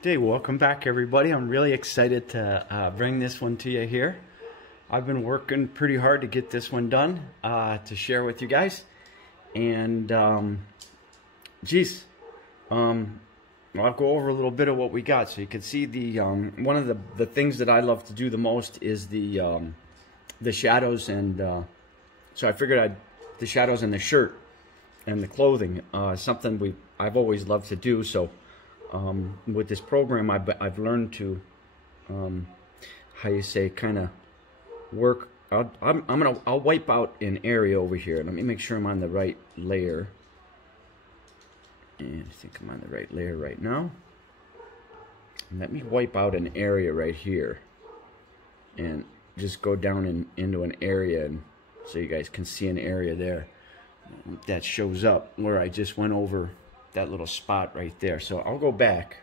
Hey, welcome back everybody. I'm really excited to bring this one to you here. I've been working pretty hard to get this one done to share with you guys. And I'll go over a little bit of what we got so you can see the one of the things that I love to do the most is the shadows, and so I figured the shadows in the shirt and the clothing, something I've always loved to do. So with this program, I've learned to, how you say, kind of work. I'll wipe out an area over here. Let me make sure I'm on the right layer. And I think I'm on the right layer right now. And let me wipe out an area right here, and just go down into an area, and so you guys can see an area there that shows up where I just went over that little spot right there. So I'll go back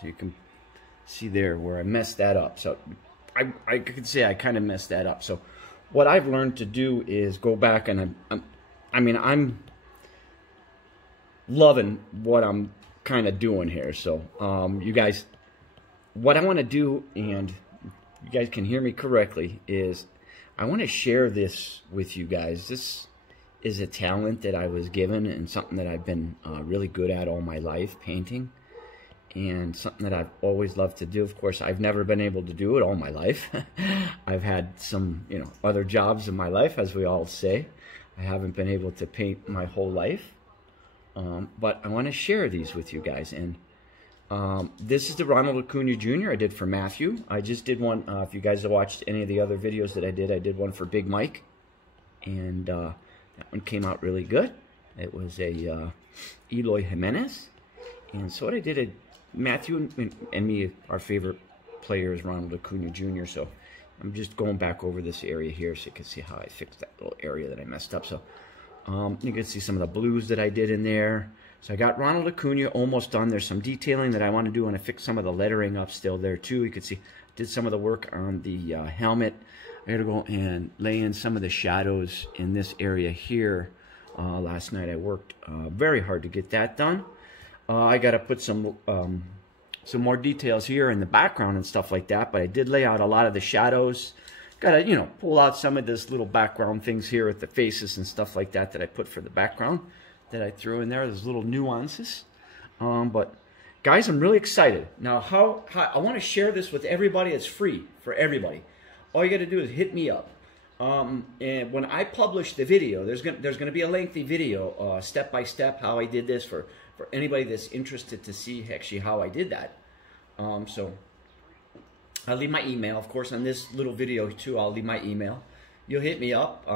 so you can see there where I messed that up. So I could say I kind of messed that up. So what I've learned to do is go back, and I'm loving what I'm kind of doing here. So you guys, what I want to do, and you guys can hear me correctly, is I want to share this with you guys. This is a talent that I was given, and something that I've been really good at all my life, painting, and something that I've always loved to do. Of course, I've never been able to do it all my life. I've had some, other jobs in my life, as we all say. I haven't been able to paint my whole life, but I want to share these with you guys. And this is the Ronald Acuna Jr. I did for Matthew. I just did one, if you guys have watched any of the other videos that I did one for Big Mike, and that one came out really good. It was a Eloy Jimenez. And so what I did, Matthew and me, our favorite player is Ronald Acuna Jr. So I'm just going back over this area here so you can see how I fixed that little area that I messed up. So you can see some of the blues that I did in there. So I got Ronald Acuna almost done. There's some detailing that I want to do, and I fixed some of the lettering up still there too. You can see I did some of the work on the helmet. I got to go and lay in some of the shadows in this area here. Last night I worked very hard to get that done. I got to put some more details here in the background and stuff like that, but I did lay out a lot of the shadows. Got to, pull out some of this little background things here with the faces and stuff like that I put for the background that I threw in there. There's little nuances. But guys, I'm really excited. Now, how I want to share this with everybody. It's free for everybody. All you got to do is hit me up. And when I publish the video, there's gonna be a lengthy video, step by step, how I did this for anybody that's interested to see actually how I did that. So I'll leave my email, of course, on this little video too. I'll leave my email. You'll hit me up.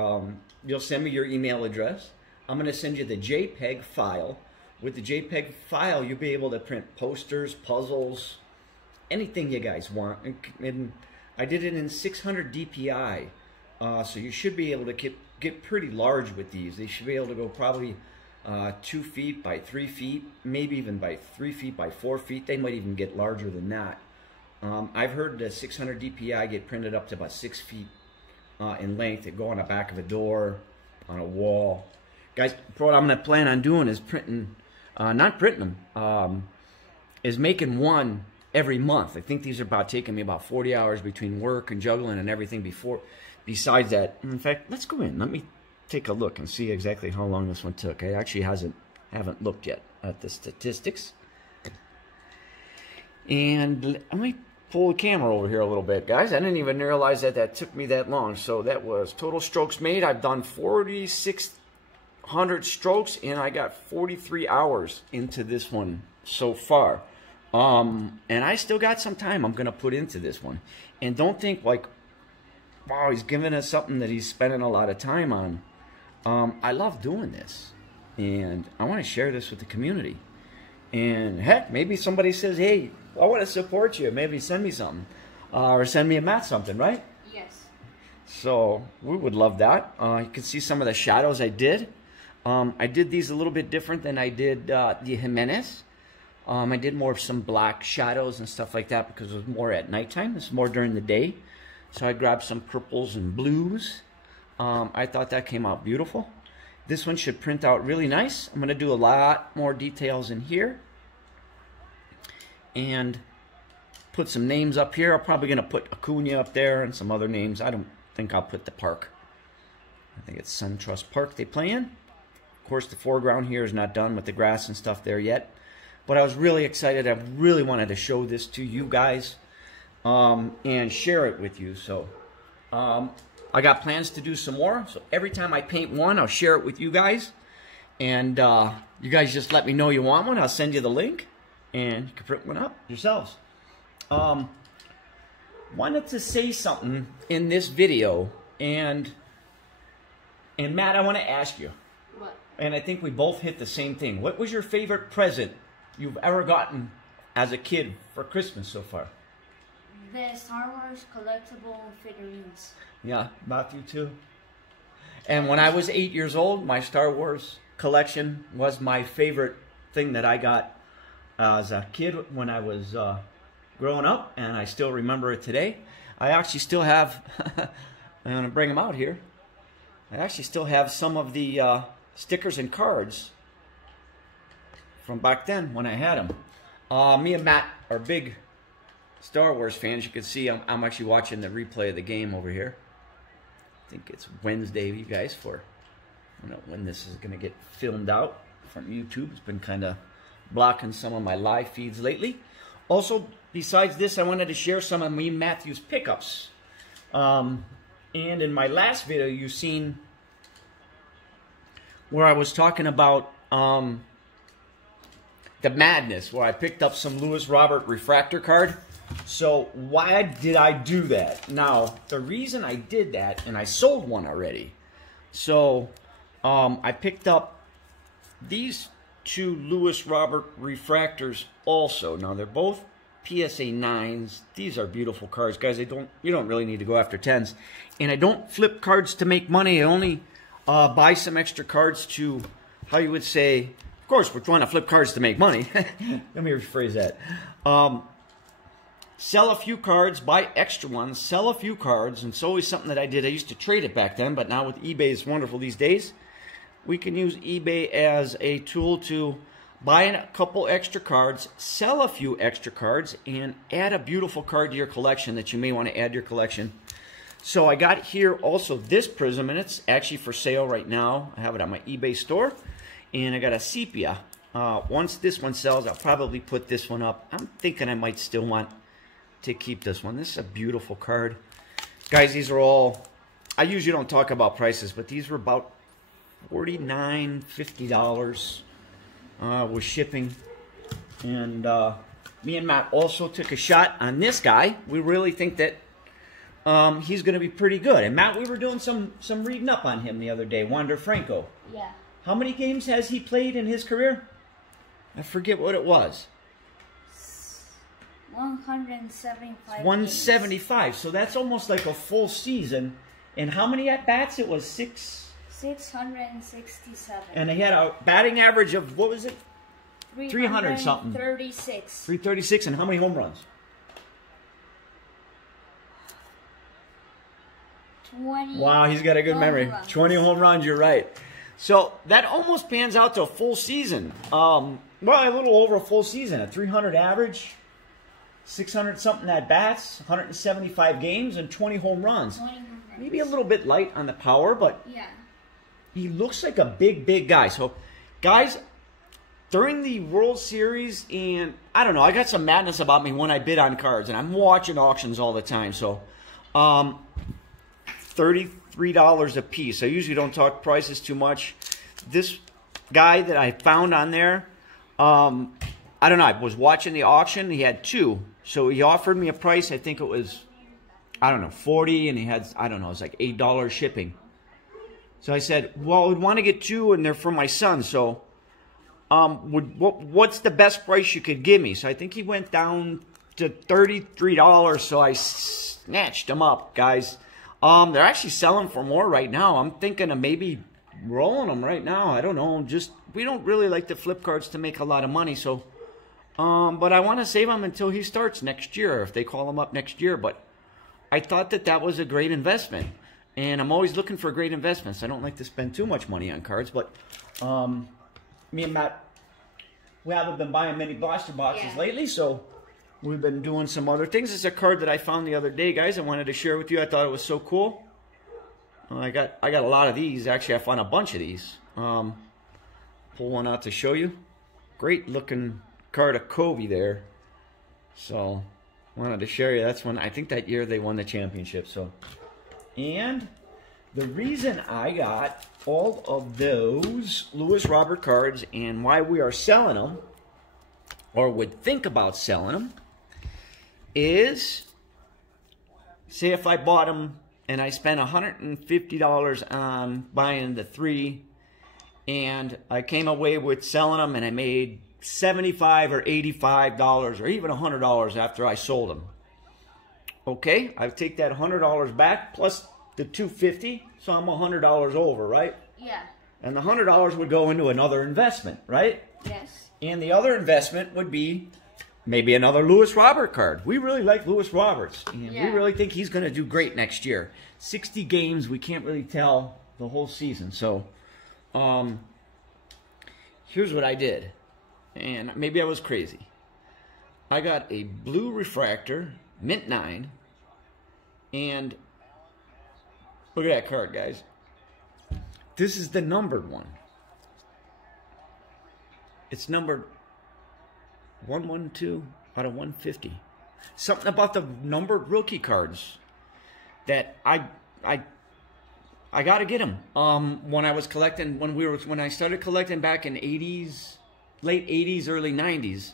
You'll send me your email address. I'm gonna send you the JPEG file. With the JPEG file, you'll be able to print posters, puzzles, anything you guys want. And I did it in 600 DPI. So you should be able to get pretty large with these. They should be able to go probably 2 feet by 3 feet, maybe even by 3 feet by 4 feet. They might even get larger than that. I've heard the 600 DPI get printed up to about 6 feet in length. They go on the back of a door, on a wall. Guys, what I'm going to plan on doing is printing, not printing them, is making one every month. I think these are about taking me about 40 hours between work and juggling and everything besides that. In fact, let's go in. Let me take a look and see exactly how long this one took. I actually haven't looked yet at the statistics. And let me pull the camera over here a little bit, guys. I didn't even realize that took me that long. So that was total strokes made. I've done 4,600 strokes, and I got 43 hours into this one so far. And I still got some time I'm going to put into this one. And don't think like, wow, he's giving us something that he's spending a lot of time on. I love doing this, and I want to share this with the community. And heck, maybe somebody says, hey, I want to support you. Maybe send me something, or send me a mat something, right? Yes. So we would love that. You can see some of the shadows I did. I did these a little bit different than I did the Jimenez. I did more of some black shadows and stuff like that because it was more at nighttime. This is more during the day. So I grabbed some purples and blues. I thought that came out beautiful. This one should print out really nice. I'm going to do a lot more details in here. and put some names up here. I'm probably going to put Acuna up there and some other names. I don't think I'll put the park. I think it's SunTrust Park they play in. Of course, the foreground here is not done with the grass and stuff there yet. But I was really excited. I really wanted to show this to you guys and share it with you. So I got plans to do some more. So every time I paint one, I'll share it with you guys. And you guys just let me know you want one. I'll send you the link. And you can print one up yourselves. Wanted to say something in this video. And Matt, I want to ask you. What? And I think we both hit the same thing. What was your favorite present you've ever gotten as a kid for Christmas so far? The Star Wars collectible figurines. Yeah, Matthew too. And when I was 8 years old, my Star Wars collection was my favorite thing that I got as a kid when I was growing up, and I still remember it today. I actually still have, I'm going to bring them out here. I actually still have some of the stickers and cards from back then when I had them. Me and Matt are big Star Wars fans. You can see I'm actually watching the replay of the game over here. I think it's Wednesday, you guys, for I don't know when this is going to get filmed out from YouTube. It's been kind of blocking some of my live feeds lately. Also, besides this, I wanted to share some of me and Matthew's pickups. And in my last video, you've seen where I was talking about the madness, where I picked up some Lewis Robert refractor card. So why did I do that? Now, the reason I did that, and I sold one already. So I picked up these two Lewis Robert refractors also. Now, they're both PSA 9s. These are beautiful cards, guys. You don't really need to go after 10s. And I don't flip cards to make money. I only buy some extra cards to, how you would say, of course, we're trying to flip cards to make money. Let me rephrase that. Sell a few cards, buy extra ones, sell a few cards. And it's always something that I did. I used to trade it back then, but now with eBay, it's wonderful these days. We can use eBay as a tool to buy a couple extra cards, sell a few extra cards, and add a beautiful card to your collection that you may want to add to your collection. So I got here also this prism, and it's actually for sale right now. I have it on my eBay store. And I got a sepia. Once this one sells, I'll probably put this one up. I'm thinking I might still want to keep this one. This is a beautiful card. Guys, these are all, I usually don't talk about prices, but these were about $49, $50 with shipping. And me and Matt also took a shot on this guy. We really think that he's going to be pretty good. And Matt, we were doing some reading up on him the other day, Wander Franco. Yeah. How many games has he played in his career? I forget what it was. 175 175. Games. So that's almost like a full season. And how many at-bats? It was 667. And he had a batting average of, what was it? 300 something. 336. 336. And how many home runs? 20. Wow, he's got a good memory. Runs. 20 home runs, you're right. So that almost pans out to a full season. Well, a little over a full season. A 300 average, 600 something at bats, 175 games, and 20 home runs. 20 home runs. Maybe a little bit light on the power, but yeah, he looks like a big guy. So, guys, during the World Series, and I don't know, I got some madness about me when I bid on cards, and I'm watching auctions all the time. So, $33 a piece. I usually don't talk prices too much. This guy that I found on there, I don't know, I was watching the auction. He had two. So he offered me a price, I think it was, I don't know, 40, and he had, I don't know, it was like $8 shipping. So I said, well, I would want to get two, and they're for my son. So what's the best price you could give me? So I think he went down to $33, so I snatched them up, guys. They're actually selling for more right now. I'm thinking of maybe rolling them right now. I don't know. Just, we don't really like to flip cards to make a lot of money. So, but I want to save them until he starts next year, if they call him up next year. But I thought that that was a great investment. And I'm always looking for great investments. I don't like to spend too much money on cards. But me and Matt, we haven't been buying many blaster boxes lately. So we've been doing some other things. It's a card that I found the other day, guys. I wanted to share with you. I thought it was so cool. I got a lot of these. Actually, I found a bunch of these. Pull one out to show you. Great looking card of Kobe there. So, wanted to share you. That's when I think that year they won the championship. So, and the reason I got all of those Lewis Robert cards and why we are selling them, or would think about selling them, is, say if I bought them and I spent $150 on buying the 3, and I came away with selling them and I made $75 or $85 or even $100 after I sold them. Okay, I take that $100 back plus the $250, so I'm $100 over, right? Yeah. And the $100 would go into another investment, right? Yes. And the other investment would be maybe another Lewis Robert card. We really like Lewis Roberts, and we really think he's going to do great next year. 60 games, we can't really tell the whole season. So, here's what I did, and maybe I was crazy. I got a blue refractor, mint 9, and look at that card, guys. This is the numbered one. It's numbered 112 out of 150. Something about the numbered rookie cards that I got to get them. When I was collecting, when I started collecting back in '80s, late '80s, early '90s,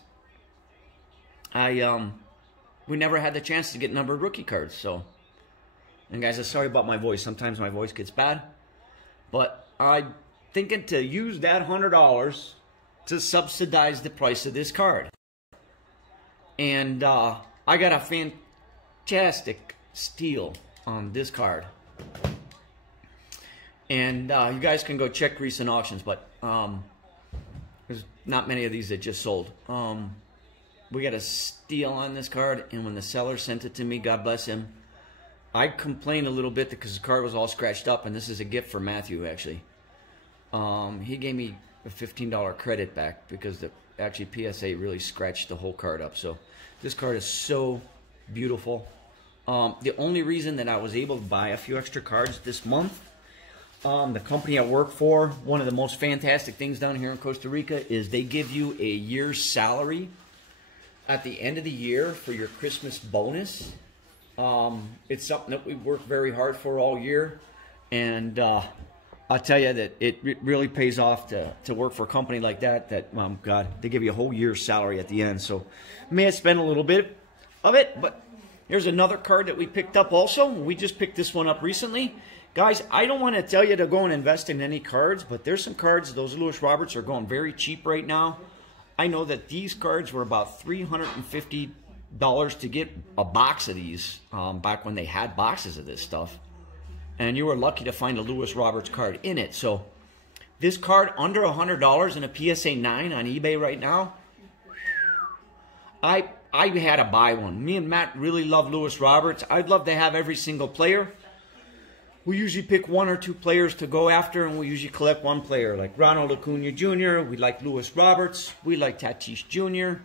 we never had the chance to get numbered rookie cards. So, and guys, I'm sorry about my voice. Sometimes my voice gets bad, but I'm thinking to use that $100 to subsidize the price of this card. And I got a fantastic steal on this card. And you guys can go check recent auctions, but there's not many of these that just sold. We got a steal on this card, and when the seller sent it to me, God bless him, I complained a little bit because the card was all scratched up, and this is a gift for Matthew, actually. He gave me a $15 credit back because the PSA really scratched the whole card up. So this card is so beautiful. The only reason that I was able to buy a few extra cards this month, the company I work for, one of the most fantastic things down here in Costa Rica is they give you a year's salary at the end of the year for your Christmas bonus. It's something that we work very hard for all year, and I'll tell you that it really pays off to work for a company like that. God, they give you a whole year's salary at the end. So may have spent a little bit of it, but here's another card that we picked up also. We just picked this one up recently. Guys, I don't want to tell you to go and invest in any cards, but there's some cards, those Lewis Roberts are going very cheap right now. I know that these cards were about $350 to get a box of these back when they had boxes of this stuff. And you were lucky to find a Lewis Roberts card in it. So this card under $100 in a PSA 9 on eBay right now, I had to buy one. Me and Matt really love Lewis Roberts. I'd love to have every single player. We usually pick 1 or 2 players to go after, and we usually collect one player, like Ronald Acuna Jr. We like Lewis Roberts. We like Tatis Jr.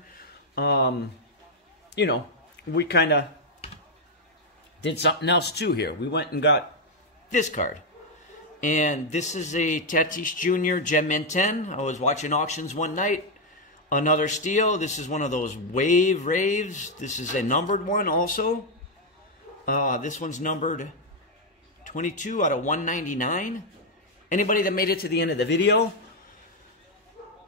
You know, we kind of did something else too here. We went and got this card. And this is a Tatis Jr. Gem Mint 10. I was watching auctions one night. Another steal. This is one of those wave raves. This is a numbered one also. This one's numbered 22 out of 199. Anybody that made it to the end of the video,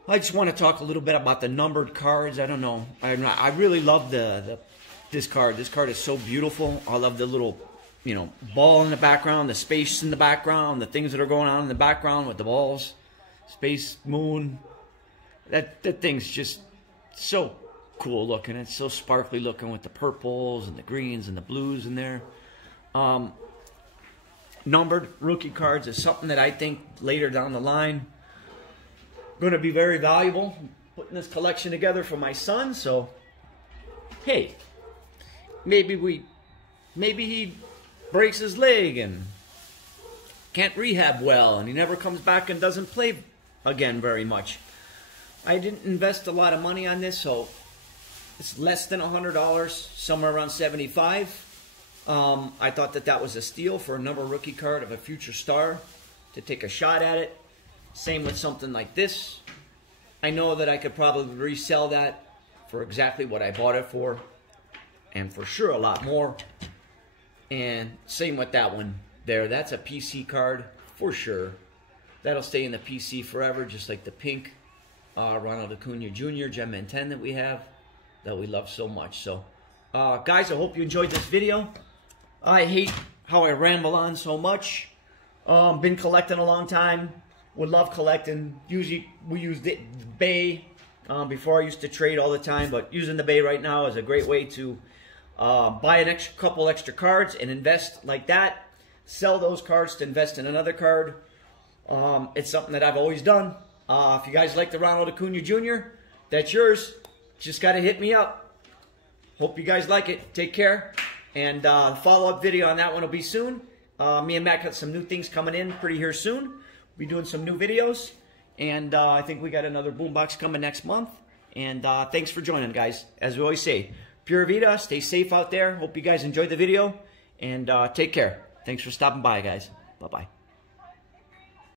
I just want to talk a little bit about the numbered cards. I don't know. I really love this card. This card is so beautiful. I love the little, you know, ball in the background, the space in the background, the things that are going on in the background with the balls, space, moon. That thing's just so cool looking. It's so sparkly looking with the purples and the greens and the blues in there. Numbered rookie cards is something that I think later down the line going to be very valuable. Putting this collection together for my son, so hey, maybe he breaks his leg and can't rehab well, and he never comes back and doesn't play again very much. I didn't invest a lot of money on this, so It's less than $100, somewhere around $75. I thought that was a steal for a number rookie card of a future star to take a shot at it. Same with something like this. I know that I could probably resell that for exactly what I bought it for, and for sure a lot more. And same with that one there. That's a PC card for sure. That'll stay in the PC forever, just like the pink Ronald Acuna Jr. Gem Man 10 that we have, that we love so much. So, guys, I hope you enjoyed this video. I hate how I ramble on so much. Been collecting a long time. Would love collecting. Usually we use the Bay. Before I used to trade all the time, but using the Bay right now is a great way to buy an couple extra cards and invest like that. Sell those cards to invest in another card. It's something that I've always done. If you guys like the Ronald Acuna Jr., that's yours. Just got to hit me up. Hope you guys like it. Take care. And follow-up video on that one will be soon. Me and Matt got some new things coming in pretty here soon. We'll be doing some new videos. And I think we got another boombox coming next month. And thanks for joining, guys. As we always say, Pura Vida, stay safe out there. Hope you guys enjoyed the video. And take care. Thanks for stopping by, guys. Bye-bye.